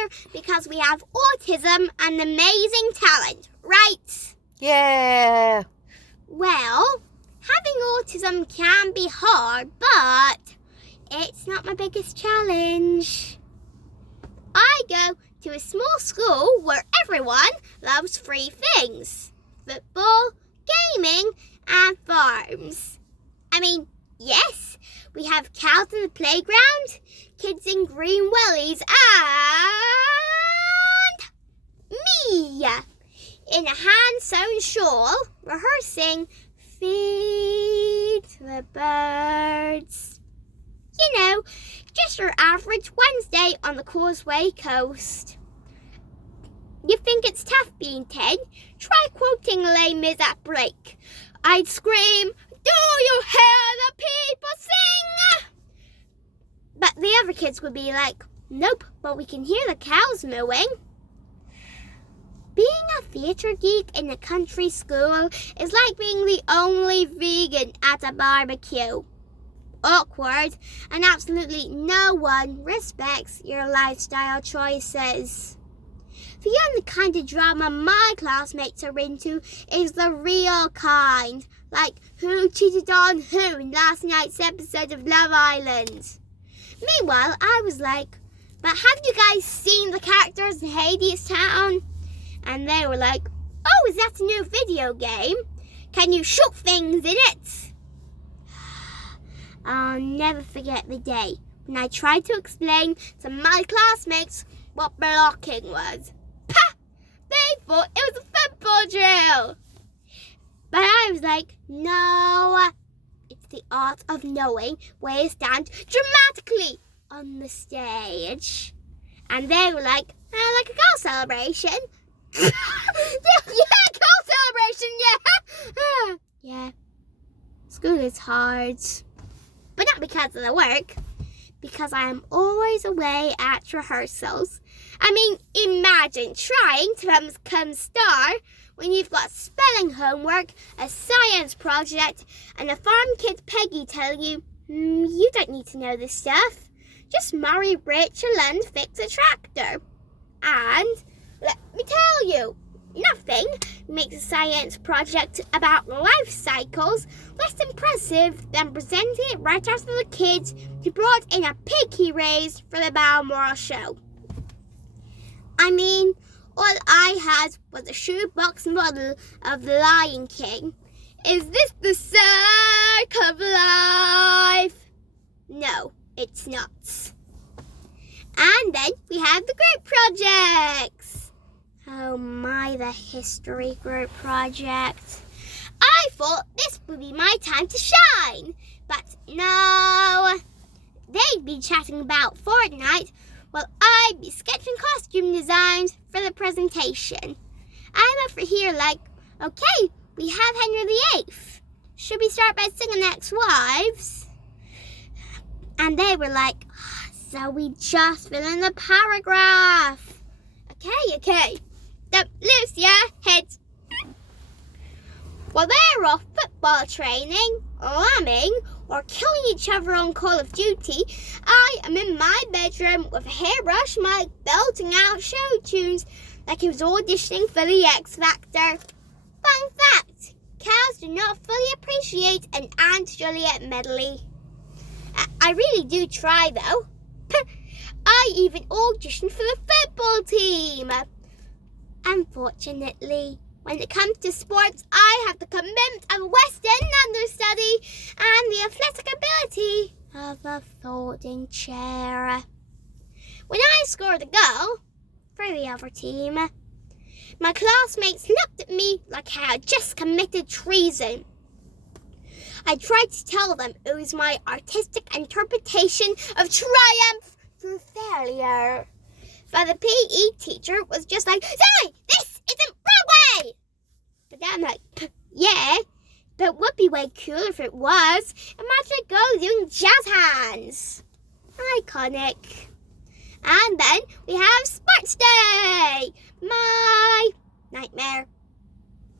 here because we have autism and amazing talent, right? Yeah. Well, having autism can be hard, but it's not my biggest challenge. I go to a small school where everyone loves 3 things: football, gaming, and farms. I mean, yes, we have cows in the playground, kids in green wellies, and me in a hand-sewn shawl rehearsing Feed the Birds. You know, just your average Wednesday on the Causeway Coast. You think it's tough being 10? Try quoting Les Mis at break. I'd scream, "Do you hear the people sing?" But the other kids would be like, "Nope, but we can hear the cows mooing." Being a theatre geek in a country school is like being the only vegan at a barbecue. Awkward, and absolutely no one respects your lifestyle choices. The only kind of drama my classmates are into is the real kind, like who cheated on who in last night's episode of Love Island. Meanwhile, I was like, "But have you guys seen the characters in Hades Town?" And they were like, "Oh, is that a new video game? Can you shoot things in it?" I'll never forget the day when I tried to explain to my classmates what blocking was. Pah! They thought it was a football drill. But I was like, "No, it's the art of knowing where you stand dramatically on the stage." And they were like, "Like a goal celebration." Yeah, goal celebration, yeah. Yeah, school is hard. But not because of the work, because I am always away at rehearsals. I mean, imagine trying to become a star when you've got spelling homework, a science project, and a farm kid Peggy telling you, "You don't need to know this stuff. Just marry rich and learn to fix a tractor." And let me tell you, nothing makes a science project about life cycles less impressive than presenting it right after the kids who brought in a pig he raised for the Balmoral show. I mean, all I had was a shoebox model of the Lion King. Is this the circle of life? No, it's not. And then we have the group projects. Oh my, the history group project. I thought this would be my time to shine, but no. They'd be chatting about Fortnite while I'd be sketching costume designs for the presentation. I'm over here like, "Okay, we have Henry VIII. Should we start by singing Ex-Wives?" And they were like, "So we just fill in the paragraph." Okay. Don't lose your heads. While they're off football training, lambing, or killing each other on Call of Duty, I am in my bedroom with a hairbrush mic belting out show tunes like I was auditioning for the X Factor. Fun fact, cows do not fully appreciate an Aunt Juliet medley. I really do try though. I even auditioned for the football team. Unfortunately, when it comes to sports, I have the commitment of a Western understudy and the athletic ability of a folding chair. When I scored a goal for the other team, my classmates looked at me like I had just committed treason. I tried to tell them it was my artistic interpretation of triumph through failure. But the PE teacher was just like, "Sorry, this isn't Broadway!" But I'm like, "Yeah, but it would be way cooler if it was. Imagine a girl doing jazz hands." Iconic. And then we have Sports Day, my nightmare.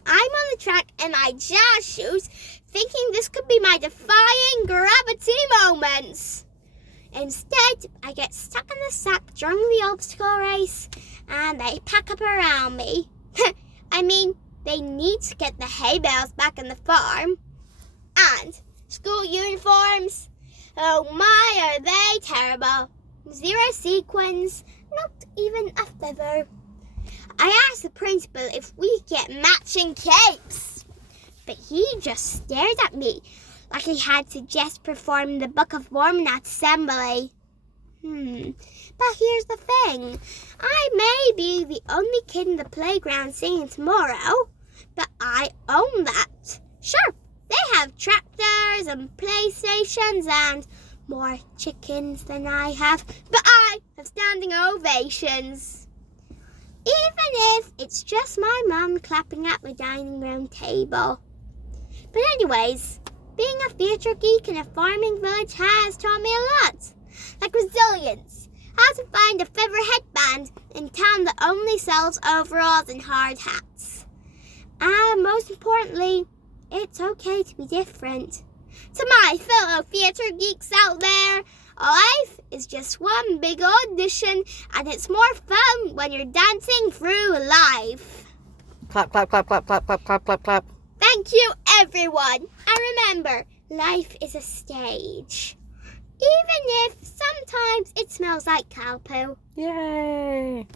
I'm on the track in my jazz shoes, thinking this could be my defying gravity moments. Instead, I get stuck in the sack during the obstacle race, and they pack up around me. I mean, they need to get the hay bales back in the farm. And school uniforms. Oh my, are they terrible. 0 sequins, not even a feather. I asked the principal if we could get matching capes, but he just stared at me like he had to just perform the Book of Mormon at assembly. But here's the thing. I may be the only kid in the playground singing tomorrow, but I own that. Sure, they have tractors and PlayStations and more chickens than I have, but I have standing ovations. Even if it's just my mum clapping at the dining room table. But anyways, being a theatre geek in a farming village has taught me a lot. Like resilience, how to find a feather headband in town that only sells overalls and hard hats. And most importantly, it's okay to be different. To my fellow theatre geeks out there, life is just one big audition, and it's more fun when you're dancing through life. Clap, clap, clap, clap, clap, clap, clap, clap, clap. Thank you, everyone. And remember, life is a stage. Even if sometimes it smells like cow poo. Yay!